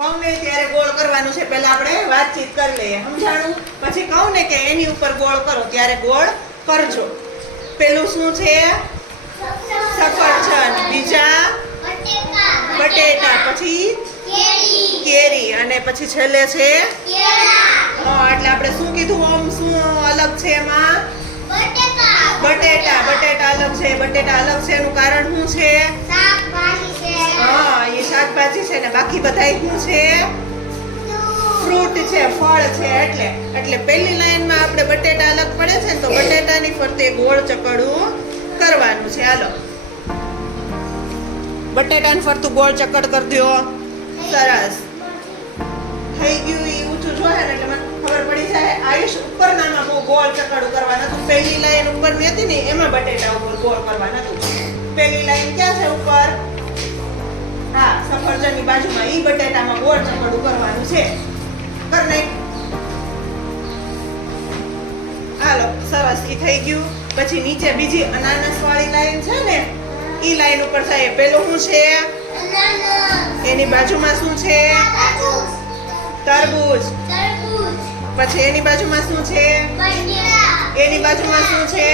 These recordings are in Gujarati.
કહું ને ત્યારે ગોળ કરવાનું છે. પહેલા આપણે વાતચીત કરી લઈએ, સમજાણું? પછી કહું ને કે એની ઉપર ગોળ કરો ત્યારે ગોળ કરજો. પેલું શું છે? સફરજન. બીજા બટેટા. પછી કેરી. અને પછી છેલ્લે છે એટલે આપણે શું કીધું? ઓમ શું અલગ છે એમાં? બટેટા. બટેટા અલગ છે. બટેટા અલગ છે એનું કારણ શું છે? હા, એ શાકભાજી છે ને બાકી બધાય શું છે? ફ્રૂટ છે, ફળ છે. એટલે પહેલી લાઈનમાં આપણે બટેટા અલગ પડે છે ને તો બટેટાની ફરતે ગોળ ચકડું કરવાનું છે. હાલો, બટેટાને ફરતું ગોળ ચકડ કરી દો. સરસ થઈ ગયું. એ ઊંચું જોહે ને એટલે મને ખબર પડી જાય. આયુષ ઉપરનામાં બહુ ગોળ ચકડું કરવાનું હતું. પહેલી લાઈન ઉપરની હતી ને એમાં બટેટા ઉપર ગોળ કરવાનું હતું. પહેલી લાઈન ક્યાં છે? ઉપર. હા, સફરજનની બાજુમાં. ઈ બટેટામાં ગોળ ચકડું કરવાનું છે. કર નાખ. હાલો, સરસ. ઈ થઈ ગયું. પછી નીચે બીજી અનાનસ વાળી લાઈન છે ને ઈ લાઈન ઉપર થાય. પેલું શું છે? એની બાજુમાં શું છે? તરબૂચ. પછી એની બાજુમાં શું છે? એની બાજુમાં શું છે?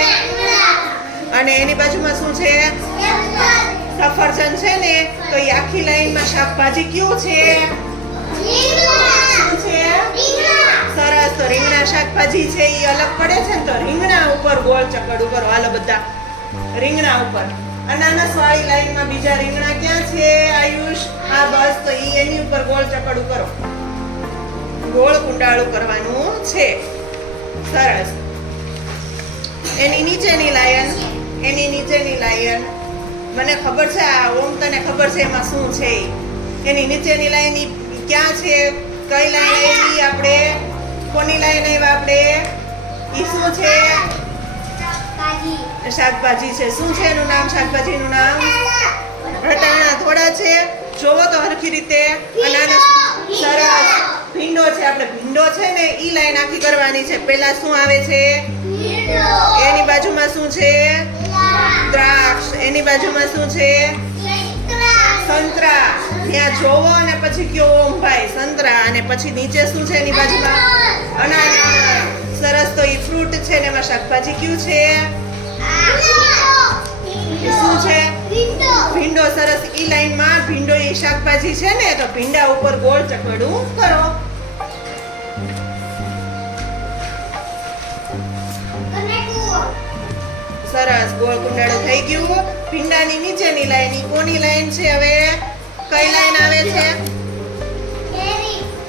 અને એની બાજુમાં શું છે? સફરજન છે ને તો એ આખી લાઈનમાં શાકભાજી કયું છે? શું છે? સરસ. તો રીંગણા શાકભાજી છે એ અલગ પડે છે ને તો રીંગણા ઉપર ગોળ ચકડું કરો. હાલો બધા, રીંગણા ઉપર. અનાનસ વાળી લાઈનમાં બીજા રીંગણા ક્યાં છે આયુષ? હા, બસ. તો ઈ એની ઉપર ગોળ ચકડું કરો. ગોળ કુંડાળું કરવાનું છે. સરસ. એની નીચેની લાઈન મને ખબર છે. આ ઓમ તને ખબર છે એમાં શું છે? એની નીચેની લાઈન ક્યાં છે? કઈ લાઈન આવી આપણે? કોની લાઈન આવી આપણે? ઈ શું છે? શાકભાજી છે. શું છે એનું નામ? શાકભાજીનું નામ રટાણા. થોડા છે, જોવો તો હરખી રીતે. અનાનસ. સરસ. ભીંડો છે. આપણે ભીંડો છે ને ઈ લાઈન આખી કરવાની છે. પહેલા શું આવે છે? એની બાજુમાં શું છે? દ્રાક્ષ. એની બાજુમાં શું છે? સંતરા. ત્યાં જોવો અને પછી કયો ઓમ ભાઈ સંતરા. અને પછી નીચે શું છે એની બાજુમાં? અનાનસ. સરસ. તો ઈ ફ્રૂટ છે ને એમાં શાકભાજી કયું છે? શું છે? ભીંડો. સરસ. ઈ લાઈનમાં ભીંડો એ શાકભાજી છે ને તો ભીંડા ઉપર ગોળ ચકડું કરો. સરસ. ગોળ કુંડાળું થઈ ગયું. ભીંડાની નીચેની લાઈન ઈ કોની લાઈન છે હવે? કઈ લાઈન આવે છે?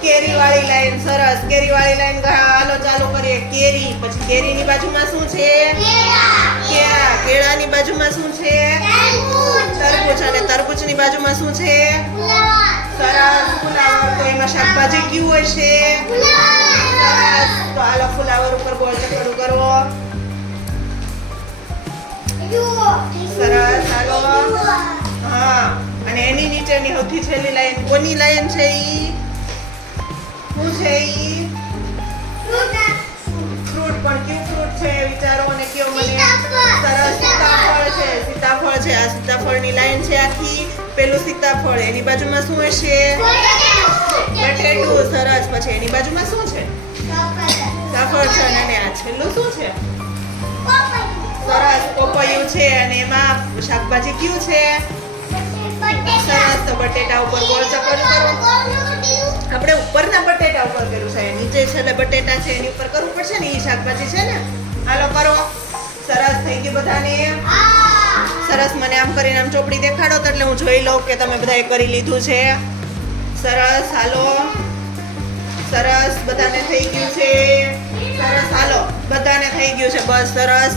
કેરી વાળી લાઈન. સરસ. કેરી વાળી લાઈન. હાલો ચાલુ કરીએ. કેરી. પછી કેરીની બાજુમાં શું છે? કેળા. કેળાની બાજુમાં શું છે? તરબૂચ. અને તરબૂચની બાજુમાં શું છે? સરસ. ફુલાવર. તો એમાં શાકભાજી કયું હોય છે? સરસ. તો હાલો ફુલાવર ઉપર ગોળ ચકડું કરો. સરસ. હાલો. હા, અને એની નીચેની સૌથી છેલ્લી લાઈન કોની લાઈન છે? ઈ શું છે? ઈ ફ્રૂટ. પણ કયું ફ્રૂટ છે વિચારો અને કયો મને? સરસ. સીતાફળ છે. સીતાફળ છે. આ સીતાફળની લાઈન છે આખી. પેલું સીતાફળ. એની બાજુમાં શું હશે? બટેટું. સરસ. પછી એની બાજુમાં શું છે? સફરજન. અને આ છેલ્લું શું છે? સરસ. પોપૈયું છે. અને એમાં શાકભાજી કયું છે? સરસ. તો બટેટા ઉપર ગોળ ચકડું કરો. આપણે ઉપરના બટેટા ઉપર કર્યું છે. નીચે છેલ્લે બટેટા છે એની ઉપર કરવું પડશે ને. એ શાકભાજી છે ને. હાલો કરો. સરસ. થઈ ગયું બધાને? સરસ. મને આમ કરીને આમ ચોપડી દેખાડો તો એટલે હું જોઈ લઉં કે તમે બધાએ કરી લીધું છે. સરસ. હાલો. સરસ. બધાને થઈ ગયું છે. સરસ. હાલો, બધાને થઈ ગયું છે. બસ. સરસ.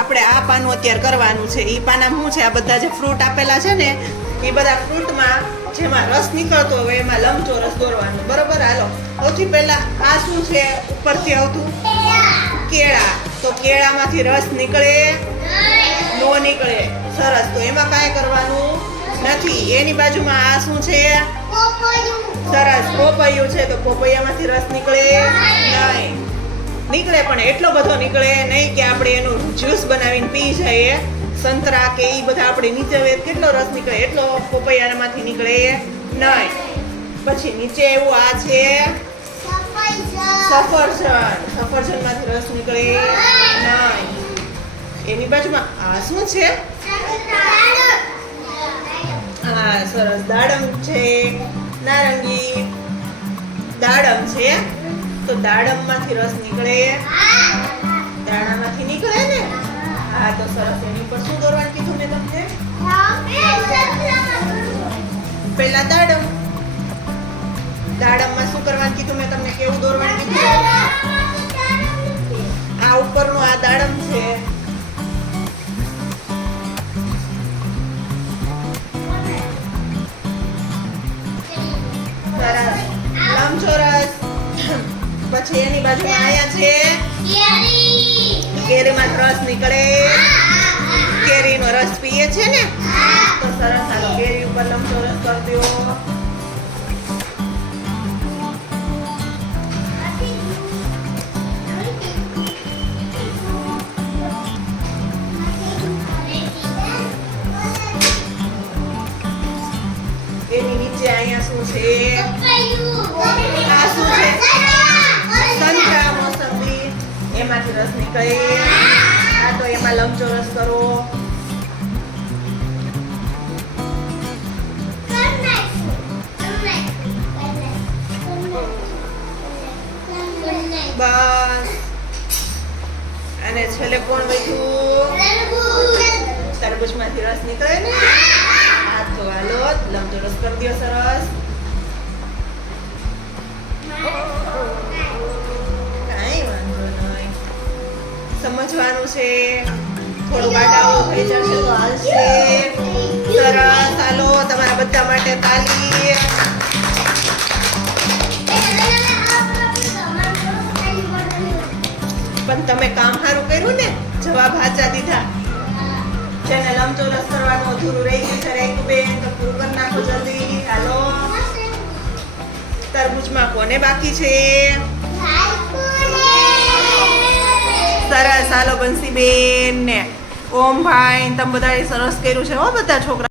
આપણે આ પાનું અત્યારે કરવાનું છે. ઈ પાનામાં શું છે? આ બધા જે ફ્રૂટ આપેલા છે ને એ બધા ફ્રૂટમાં જેમાં રસ નીકળતો હોય એમાં લંબચોરસ દોરવાનું. બરોબર? હાલો, સૌથી પહેલા આ શું છે ઉપરથી આવતું? કેળા. તો કેળામાંથી રસ નીકળે? નો નીકળે. સરસ. તો એમાં કાંઈ કરવાનું નથી. એની બાજુમાં આ શું છે? સરસ. પોપૈયું છે. તો પોપૈયામાંથી રસ નીકળે? નહીં. નીકળે પણ એટલો બધો નીકળે નહીં કે આપણે એનું જ્યુસ બનાવીને પી જઈએ. સંતરા કે એ બધા આપણે નીચે કેટલો રસ નીકળે એટલો પોપૈયામાંથી નીકળે નહીં. પછી નીચે એવું આ છે સફરજન માંથી રસ નીકળે નહીં. એની બાજુમાં આ શું છે? હા સરસ, દાડમ છે, નારંગી દાડમ છે. તો દાડમ માંથી રસ નીકળે, દાણામાંથી નીકળે ને. હા તો સરસ. એની ઉપર શું દોરવાનું કીધું મેં તમને? પહેલા દાડમમાં શું કરવાનું કીધું મેં તમને? કેવું દોરવાનું કીધું? આ ઉપરનું આ દાડમ છે. સરસ, લંબચોરસ. પછી એની બાજુમાં આયા છે કેરીમાં રસ નીકળે. કેરીનો રસ પીએ છે ને. તો સરસ, હાલો કેરી ઉપર લંબચોરસ કરી દો. એની નીચે અહીંયા શું છે? આ શું છે? સંતરા, મોસંબી. એમાંથી રસ નીકળે. આ તો એમાં લંબચોરસ કરો. બસ. અને છેલ્લે કોણ બેઠું? તરબૂચમાંથી રસ નીકળે ને. હા તો હાલો લંબચોરસ કરી દો. સરસ. કાંઈ વાંધો નહીં, સમજવાનું છે. થોડું બાટાઓ થઈ જશે તો હાલશે. સરસ, હાલો તમારા બધા માટે તાલી. પણ તમે કામ સારું કર્યું ને, જવાબ સાચા દીધા. જેને લંબચોરસ કરવાનું અધૂરું રહી ગયું છે રેકુબેન, તો પૂરું કરી નાખો જલ્દી. હાલો, તરબૂચમાં કોને બાકી છે? સરસ, હાલો બંસીબેન ને ઓમભાઈ, તમે બધાએ સરસ કર્યું છે હો બધા છોકરા.